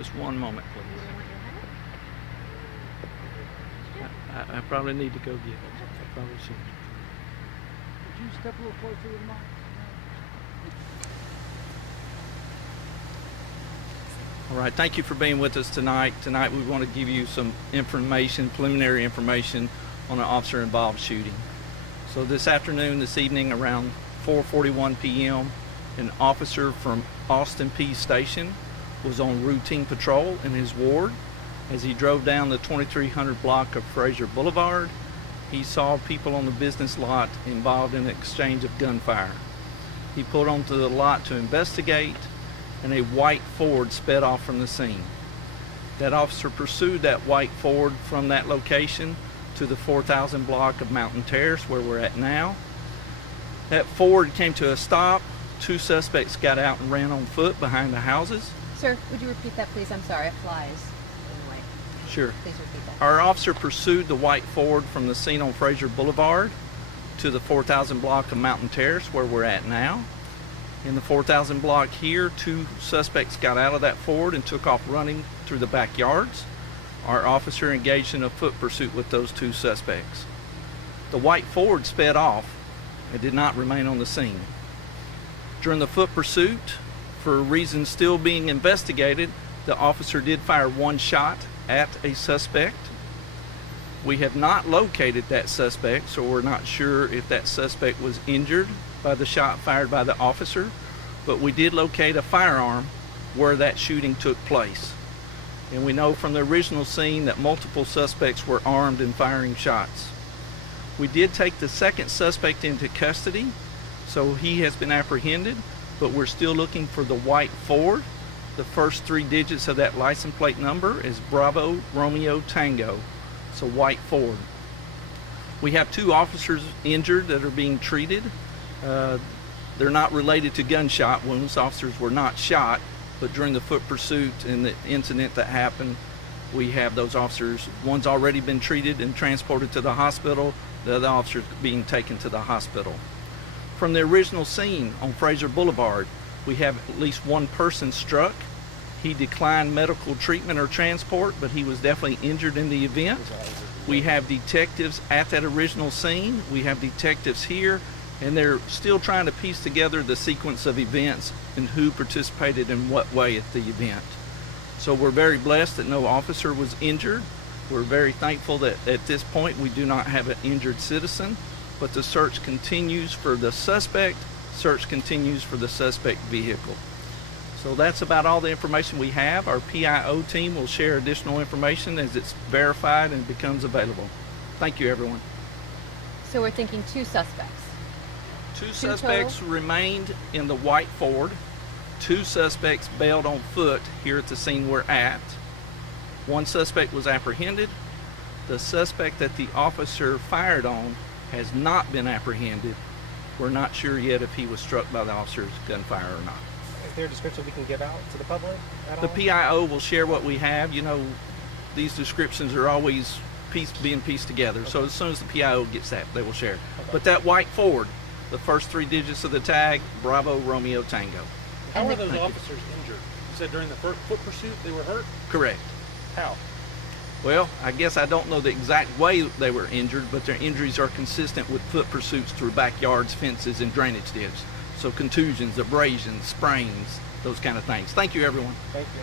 Just one moment, please. I probably need to go get it. I probably should. Could you step a little closer to the mic? All right, thank you for being with us tonight. Tonight we want to give you some information, preliminary information on an officer-involved shooting. So this evening around 4:41 p.m., an officer from Austin Peay Station was on routine patrol in his ward. As he drove down the 2300 block of Frayser Boulevard, he saw people on the business lot involved in an exchange of gunfire. He pulled onto the lot to investigate, and a white Ford sped off from the scene. That officer pursued that white Ford from that location to the 4000 block of Mountain Terrace, where we're at now. That Ford came to a stop. Two suspects got out and ran on foot behind the houses. Sir, would you repeat that, please? I'm sorry, it flies. Anyway, Sure. please repeat that. Our officer pursued the white Ford from the scene on Frayser Boulevard to the 4000 block of Mountain Terrace, where we're at now. In the 4000 block here, two suspects got out of that Ford and took off running through the backyards. Our officer engaged in a foot pursuit with those two suspects. The white Ford sped off and did not remain on the scene. During the foot pursuit, for reasons still being investigated, the officer did fire one shot at a suspect. We have not located that suspect, so we're not sure if that suspect was injured by the shot fired by the officer, but we did locate a firearm where that shooting took place. And we know from the original scene that multiple suspects were armed and firing shots. We did take the second suspect into custody, so he has been apprehended, but we're still looking for the white Ford. The first three digits of that license plate number is Bravo Romeo Tango. It's a white Ford. We have two officers injured that are being treated. They're not related to gunshot wounds. Officers were not shot, but during the foot pursuit and the incident that happened, we have those officers. One's already been treated and transported to the hospital. The other officer's being taken to the hospital. From the original scene on Frayser Boulevard, we have at least one person struck. He declined medical treatment or transport, but he was definitely injured in the event. We have detectives at that original scene. We have detectives here, and they're still trying to piece together the sequence of events and who participated in what way at the event. So we're very blessed that no officer was injured. We're very thankful that at this point we do not have an injured citizen, but the search continues for the suspect. Search continues for the suspect vehicle. So that's about all the information we have. Our PIO team will share additional information as it's verified and becomes available. Thank you, everyone. So we're thinking two suspects. Two suspects remained in the white Ford. Two suspects bailed on foot here at the scene we're at. One suspect was apprehended. The suspect that the officer fired on has not been apprehended. We're not sure yet if he was struck by the officer's gunfire or not. Is there a description we can give out to the public at all? The PIO will share what we have. You know, these descriptions are always being pieced together. Okay. So as soon as the PIO gets that, they will share. Okay. But that white Ford, the first three digits of the tag, Bravo Romeo Tango. How were those officers injured? You said during the foot pursuit they were hurt? Correct. How? Well, I guess I don't know the exact way they were injured, but their injuries are consistent with foot pursuits through backyards, fences, and drainage ditches. So contusions, abrasions, sprains, those kind of things. Thank you, everyone. Thank you.